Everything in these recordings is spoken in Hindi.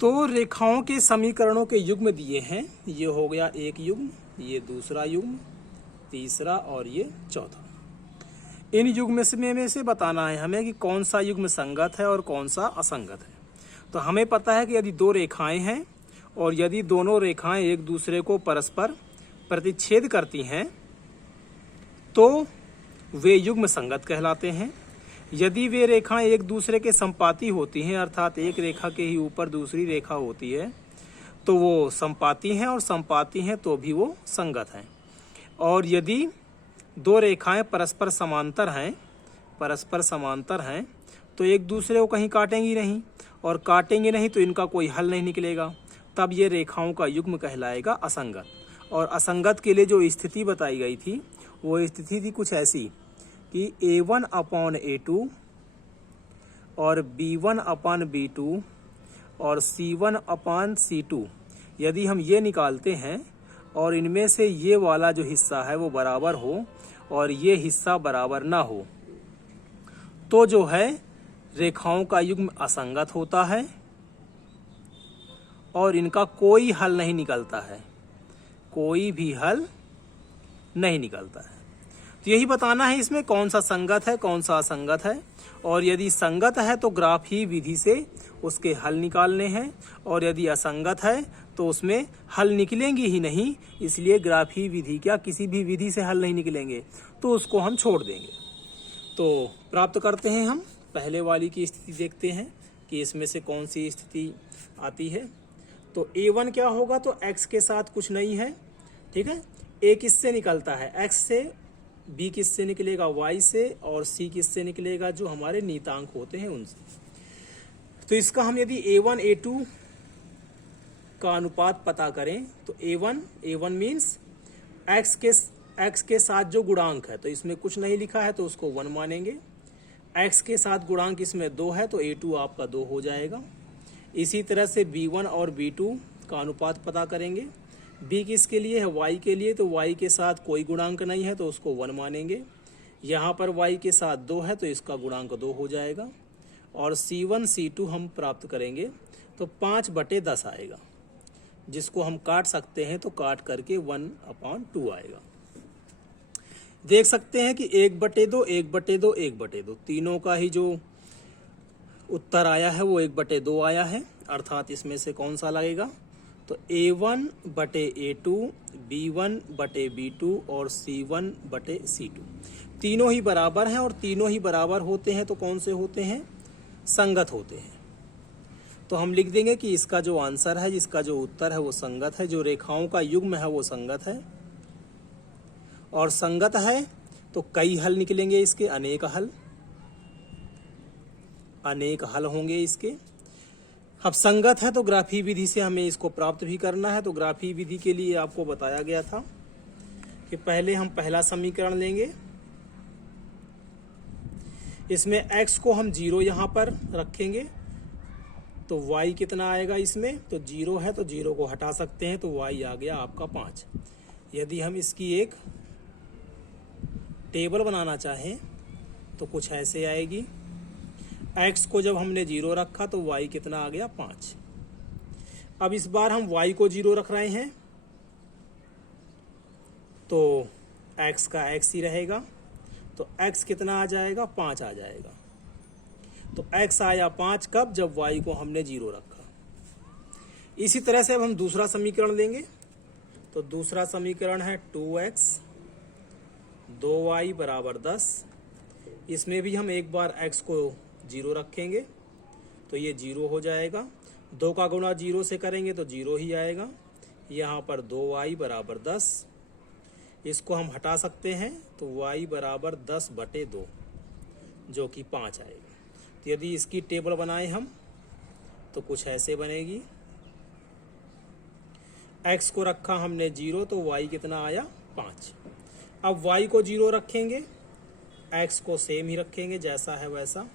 तो रेखाओं के समीकरणों के युग्म दिए हैं। ये हो गया एक युग्म, ये दूसरा युग्म, तीसरा और ये चौथा। इन युग्म में से बताना है हमें कि कौन सा युग्म संगत है और कौन सा असंगत है। तो हमें पता है कि यदि दो रेखाएं हैं और यदि दोनों रेखाएं एक दूसरे को परस्पर प्रतिच्छेद करती हैं तो वे युग्म संगत कहलाते हैं। यदि वे रेखाएं एक दूसरे के संपाती होती हैं, अर्थात एक रेखा के ही ऊपर दूसरी रेखा होती है, तो वो संपाती हैं, और संपाती हैं तो भी वो संगत हैं। और यदि दो रेखाएं परस्पर समांतर हैं तो एक दूसरे को कहीं काटेंगी नहीं, और काटेंगे नहीं तो इनका कोई हल नहीं निकलेगा, तब ये रेखाओं का युग्म कहलाएगा असंगत। और असंगत के लिए जो स्थिति बताई गई थी वो स्थिति थी कुछ ऐसी कि A1/A2 और B1/B2 और C1/C2 यदि हम ये निकालते हैं और इनमें से ये वाला जो हिस्सा है वो बराबर हो और ये हिस्सा बराबर ना हो, तो जो है रेखाओं का युग्म असंगत होता है और इनका कोई हल नहीं निकलता है, कोई भी हल नहीं निकलता है। तो यही बताना है इसमें कौन सा संगत है कौन सा असंगत है। और यदि संगत है तो ग्राफी विधि से उसके हल निकालने हैं, और यदि असंगत है तो उसमें हल निकलेंगे ही नहीं, इसलिए ग्राफी विधि क्या किसी भी विधि से हल नहीं निकलेंगे, तो उसको हम छोड़ देंगे। तो प्राप्त करते हैं हम पहले वाली की स्थिति, देखते हैं कि इसमें से कौन सी स्थिति आती है। तो A1 क्या होगा, तो x के साथ कुछ नहीं है, ठीक है। A किससे निकलता है, x से, B किससे निकलेगा, y से, और C किससे निकलेगा, जो हमारे नीतांक होते हैं उनसे। तो इसका हम यदि A1 A2 का अनुपात पता करें तो A1 मीन्स x के साथ जो गुणांक है, तो इसमें कुछ नहीं लिखा है तो उसको 1 मानेंगे। x के साथ गुणांक इसमें 2 है तो A2 आपका 2 हो जाएगा। इसी तरह से B1 और B2 का अनुपात पता करेंगे। B किसके लिए है, y के लिए, तो y के साथ कोई गुणांक नहीं है तो उसको 1 मानेंगे। यहाँ पर y के साथ 2 है तो इसका गुणांक 2 हो जाएगा। और C1 C2 हम प्राप्त करेंगे तो 5/10 आएगा, जिसको हम काट सकते हैं तो काट करके 1/2 आएगा। देख सकते हैं कि 1/2 1/2 1/2 तीनों का ही जो उत्तर आया है वो 1/2 आया है, अर्थात इसमें से कौन सा लगेगा, तो A1/A2 B1/B2 और C1/C2 तीनों ही बराबर हैं, और तीनों ही बराबर होते हैं तो कौन से होते हैं, संगत होते हैं। तो हम लिख देंगे कि इसका जो आंसर है, जिसका जो उत्तर है वो संगत है, जो रेखाओं का युग्म है वो संगत है। और संगत है तो कई हल निकलेंगे इसके, अनेक हल होंगे इसके। अब संगत है तो ग्राफी विधि से हमें इसको प्राप्त भी करना है। तो ग्राफी विधि के लिए आपको बताया गया था कि पहले हम पहला समीकरण लेंगे, इसमें x को हम 0 यहाँ पर रखेंगे तो y कितना आएगा इसमें, तो 0 है तो 0 को हटा सकते हैं तो y आ गया आपका 5। यदि हम इसकी एक टेबल बनाना चाहें तो कुछ ऐसे आएगी, x को जब हमने 0 रखा तो y कितना आ गया 5। अब इस बार हम y को 0 रख रहे हैं तो x का x ही रहेगा, तो x कितना आ जाएगा, 5 आ जाएगा। तो x आया 5 कब, जब y को हमने 0 रखा। इसी तरह से अब हम दूसरा समीकरण लेंगे, तो दूसरा समीकरण है 2x 2y बराबर 10। इसमें भी हम एक बार x को 0 रखेंगे तो ये 0 हो जाएगा, 2 का गुणा 0 से करेंगे तो 0 ही आएगा। यहाँ पर 2y बराबर 10, इसको हम हटा सकते हैं तो y बराबर 10/2 जो कि 5 आएगा। तो यदि इसकी टेबल बनाएं हम तो कुछ ऐसे बनेगी, x को रखा हमने 0 तो y कितना आया 5। अब y को 0 रखेंगे, x को सेम ही रखेंगे जैसा है वैसा,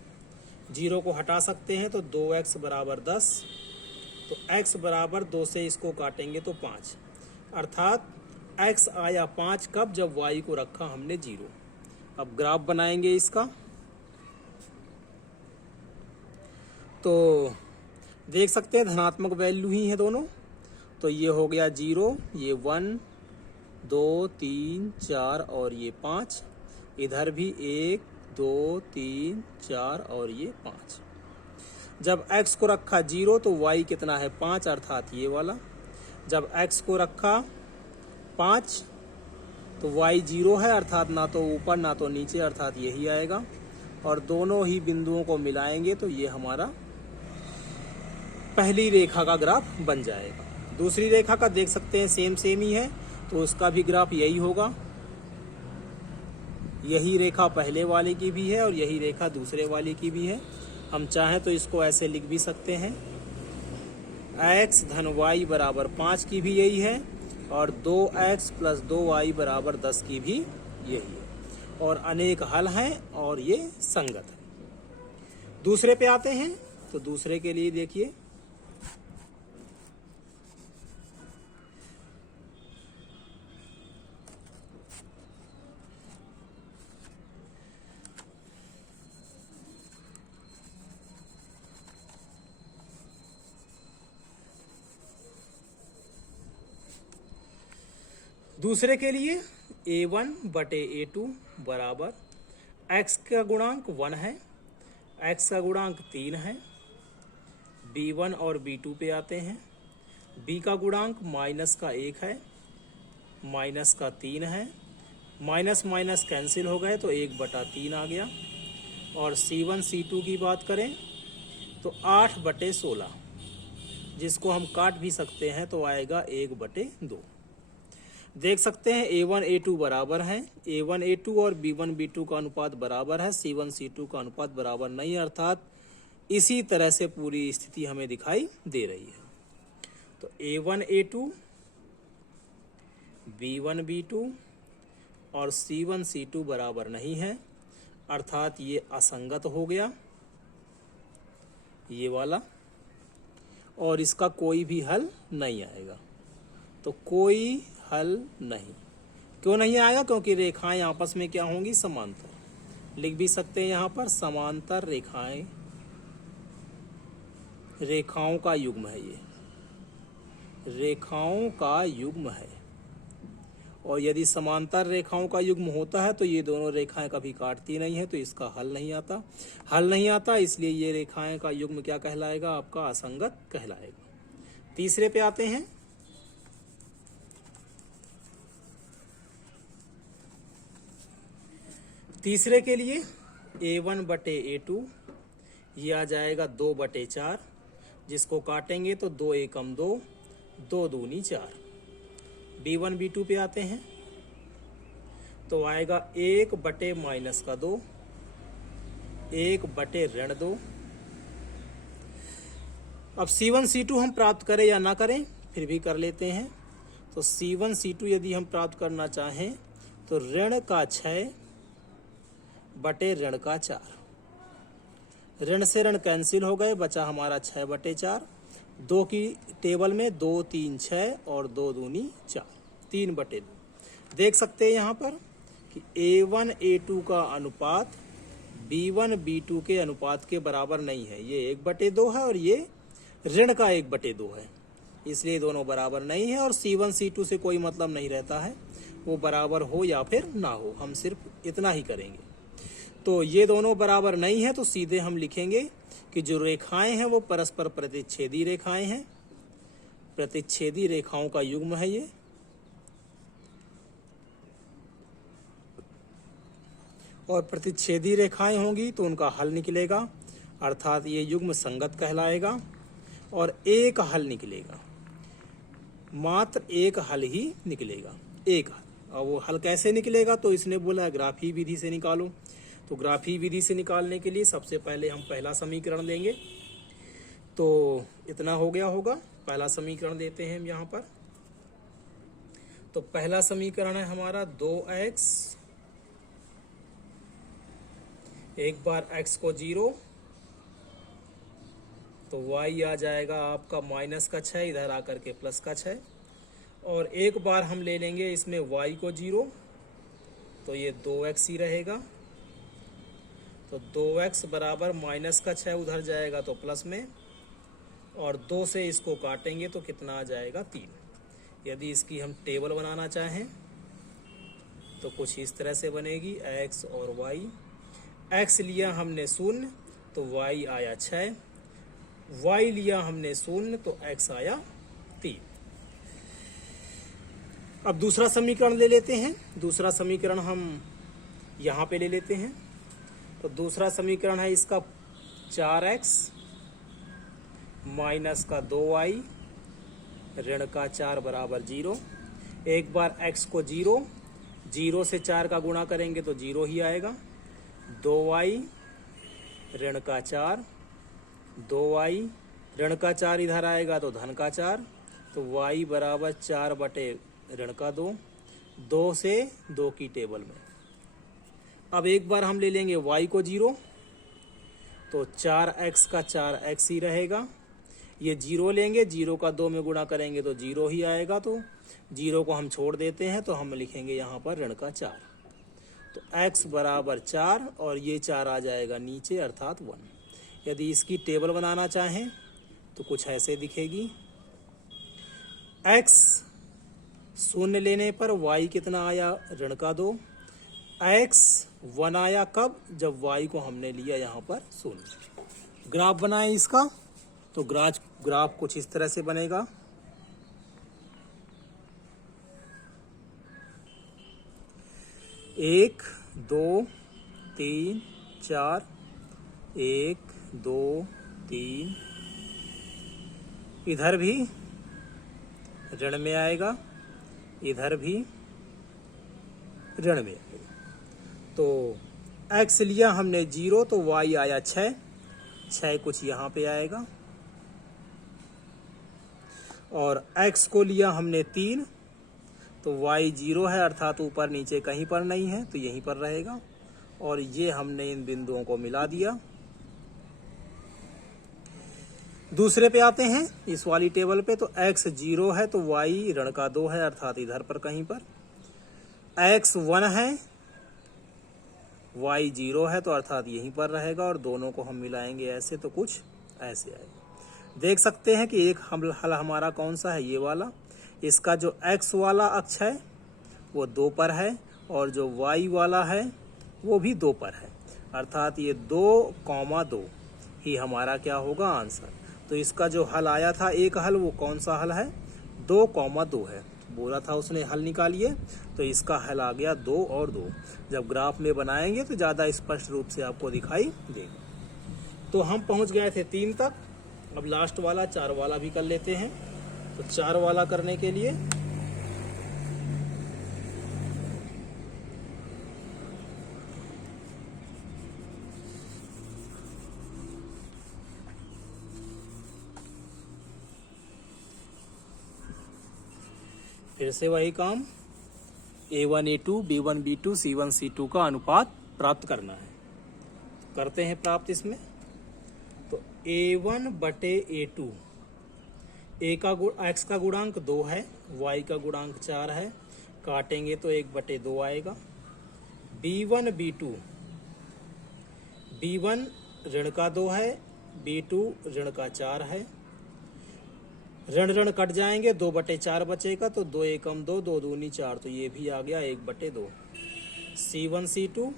0 को हटा सकते हैं तो 2x बराबर 10, तो x बराबर 2 से इसको काटेंगे तो 5, अर्थात x आया 5 कब, जब y को रखा हमने 0। अब ग्राफ बनाएंगे इसका, तो देख सकते हैं धनात्मक वैल्यू ही है दोनों। तो ये हो गया 0, ये 1, 2, 3, 4 और ये 5। इधर भी 1, 2, 3, 4 और ये 5। जब x को रखा 0 तो y कितना है 5, अर्थात ये वाला। जब x को रखा 5 तो y 0 है, अर्थात ना तो ऊपर ना तो नीचे, अर्थात यही आएगा। और दोनों ही बिंदुओं को मिलाएंगे तो ये हमारा पहली रेखा का ग्राफ बन जाएगा। दूसरी रेखा का देख सकते हैं सेम ही है, तो उसका भी ग्राफ यही होगा। यही रेखा पहले वाले की भी है और यही रेखा दूसरे वाले की भी है। हम चाहें तो इसको ऐसे लिख भी सकते हैं, x धन y बराबर 5 की भी यही है और 2x प्लस 2y बराबर 10 की भी यही है। और अनेक हल हैं और ये संगत है। दूसरे पे आते हैं, तो दूसरे के लिए देखिए, दूसरे के लिए a1 बटे a2 बराबर x का गुणांक 1 है, x का गुणांक 3 है। b1 और b2 पे आते हैं। b का गुणांक माइनस का 1 है, माइनस का 3 है। माइनस माइनस कैंसिल हो गए तो 1 बटा 3 आ गया। और c1 c2 की बात करें तो 8 बटे 16, जिसको हम काट भी सकते हैं तो आएगा 1 बटे 2। देख सकते हैं a1 a2 बराबर है, a1 a2 और b1 b2 का अनुपात बराबर है, c1 c2 का अनुपात बराबर नहीं, अर्थात इसी तरह से पूरी स्थिति हमें दिखाई दे रही है। तो a1 a2, b1 b2 और c1 c2 बराबर नहीं है, अर्थात ये असंगत हो गया, ये वाला। और इसका कोई भी हल नहीं आएगा। तो कोई हल नहीं, क्यों नहीं आएगा? क्योंकि रेखाएं आपस में क्या होंगी? समांतर। लिख भी सकते हैं यहाँ पर समांतर रेखाएं, रेखाओं का युग्म है ये, रेखाओं का युग्म है। और यदि समांतर रेखाओं का युग्म होता है तो ये दोनों रेखाएं कभी काटती नहीं है, तो इसका हल नहीं आता। हल नहीं आता, इसलिए ये रेखाएं का युग्म क्या कहलाएगा? आपका असंगत कहलाएगा। तीसरे पे आते हैं। तीसरे के लिए a1 बटे a2, ये आ जाएगा 2 बटे 4, जिसको काटेंगे तो 2 एकम 2, 2 दूनी 4। b1 b2 पे आते हैं तो आएगा 1 बटे माइनस का 2, 1 बटे ऋण 2। अब c1 c2 हम प्राप्त करें या ना करें, फिर भी कर लेते हैं। तो c1 c2 यदि हम प्राप्त करना चाहें तो ऋण का 6 बटे ऋण का 4, ऋण से ऋण कैंसिल हो गए, बचा हमारा 6 बटे 4। 2 की टेबल में 2 3 6 और 2 दूनी 4, 3 बटे 2। देख सकते हैं यहाँ पर कि a1 a2 का अनुपात b1 b2 के अनुपात के बराबर नहीं है। ये 1 बटे 2 है और ये ऋण का 1 बटे 2 है, इसलिए दोनों बराबर नहीं है। और c1 c2 से कोई मतलब नहीं रहता है, वो बराबर हो या फिर ना हो, हम सिर्फ इतना ही करेंगे। तो ये दोनों बराबर नहीं है, तो सीधे हम लिखेंगे कि जो रेखाएं हैं वो परस्पर प्रतिच्छेदी रेखाएं हैं, प्रतिच्छेदी रेखाओं का युग्म है ये। और प्रतिच्छेदी रेखाएं होंगी तो उनका हल निकलेगा, अर्थात ये युग्म संगत कहलाएगा और एक हल निकलेगा, मात्र एक हल ही निकलेगा, एक हल। और वो हल कैसे निकलेगा? तो इसने बोला ग्राफी विधि से निकालो। तो ग्राफी विधि से निकालने के लिए सबसे पहले हम पहला समीकरण लेंगे। तो इतना हो गया होगा, पहला समीकरण देते हैं हम यहाँ पर। तो पहला समीकरण है हमारा 2x, एक बार x को 0 तो y आ जाएगा आपका माइनस का 6, इधर आकर के प्लस का 6। और एक बार हम ले लेंगे इसमें y को 0 तो ये 2x ही रहेगा। तो 2x बराबर माइनस का 6 उधर जाएगा तो प्लस में, और 2 से इसको काटेंगे तो कितना आ जाएगा 3। यदि इसकी हम टेबल बनाना चाहें तो कुछ इस तरह से बनेगी x और y। x लिया हमने 0 तो y आया 6, y लिया हमने 0 तो x आया 3। अब दूसरा समीकरण ले लेते हैं। दूसरा समीकरण हम यहाँ पे ले लेते हैं। तो दूसरा समीकरण है इसका 4x माइनस का 2y ऋण का 4 बराबर 0। एक बार x को 0 से 4 का गुणा करेंगे तो 0 ही आएगा। 2y ऋण का 4, 2y ऋण का 4 इधर आएगा तो धन का 4, तो y बराबर 4 बटे ऋण का 2, 2 से 2 की टेबल में। अब एक बार हम ले लेंगे y को 0, तो 4x का 4x ही रहेगा। ये 0 लेंगे, 0 का 2 में गुणा करेंगे तो 0 ही आएगा, तो 0 को हम छोड़ देते हैं तो हम लिखेंगे यहाँ पर ऋण का 4। तो x बराबर 4 और ये 4 आ जाएगा नीचे अर्थात 1। यदि इसकी टेबल बनाना चाहें तो कुछ ऐसे दिखेगी। x 0 लेने पर y कितना आया ऋण का 2, x 1 आया कब, जब y को हमने लिया यहाँ पर 0। ग्राफ बनाएं इसका, तो ग्राफ कुछ इस तरह से बनेगा। एक 2 3 4, 1 2 3, इधर भी ऋण में आएगा, इधर भी ऋण में आएगा। तो x लिया हमने 0 तो y आया 6 कुछ यहाँ पे आएगा, और x को लिया हमने 3 तो y 0 है अर्थात ऊपर नीचे कहीं पर नहीं है तो यहीं पर रहेगा, और ये हमने इन बिंदुओं को मिला दिया। दूसरे पे आते हैं इस वाली टेबल पे, तो x 0 है तो y ऋण का 2 है अर्थात इधर पर कहीं पर, x 1 है y 0 है तो अर्थात यहीं पर रहेगा, और दोनों को हम मिलाएंगे ऐसे तो कुछ ऐसे आएगा। देख सकते हैं कि एक हल हमारा कौन सा है, ये वाला। इसका जो x वाला अक्ष है वो 2 पर है, और जो y वाला है वो भी 2 पर है, अर्थात ये 2,2 ही हमारा क्या होगा आंसर। तो इसका जो हल आया था एक हल, वो कौन सा हल है 2,2 है। बोला था उसने हल निकालिए, तो इसका हल आ गया 2 और 2। जब ग्राफ में बनाएंगे तो ज़्यादा स्पष्ट रूप से आपको दिखाई देगा। तो हम पहुंच गए थे 3 तक। अब लास्ट वाला 4 वाला भी कर लेते हैं। तो 4 वाला करने के लिए फिर से वही काम, A1 A2 B1 B2 C1 C2 का अनुपात प्राप्त करना है। करते हैं प्राप्त इसमें। तो A1 बटे A2, x का गुणांक 2 है, y का गुणांक 4 है, काटेंगे तो 1 बटे 2 आएगा। B1 B2, B1 ऋण का 2 है, B2 ऋण का 4 है, ऋण ऋण कट जाएंगे, 2 बटे 4 बचेगा, तो 2 एकम 2, 2 दूनी 4, तो ये भी आ गया 1 बटे 2। C1 C2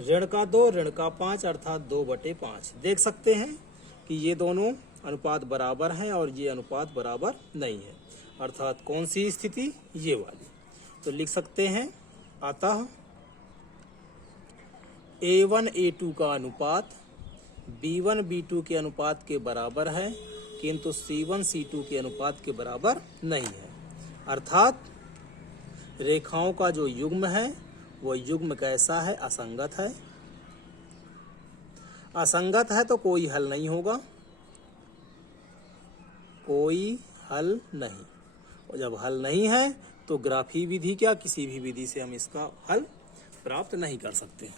ऋण का 2 ऋण का 5 अर्थात 2 बटे 5। देख सकते हैं कि ये दोनों अनुपात बराबर हैं और ये अनुपात बराबर नहीं है, अर्थात कौन सी स्थिति, ये वाली। तो लिख सकते हैं अतः A1 A2 का अनुपात B1 B2 के अनुपात के बराबर है, किंतु C1 C2 के अनुपात के बराबर नहीं है। अर्थात रेखाओं का जो युग्म है वो युग्म कैसा है, असंगत है। असंगत है तो कोई हल नहीं होगा, कोई हल नहीं। और जब हल नहीं है तो ग्राफी विधि क्या, किसी भी विधि से हम इसका हल प्राप्त नहीं कर सकते।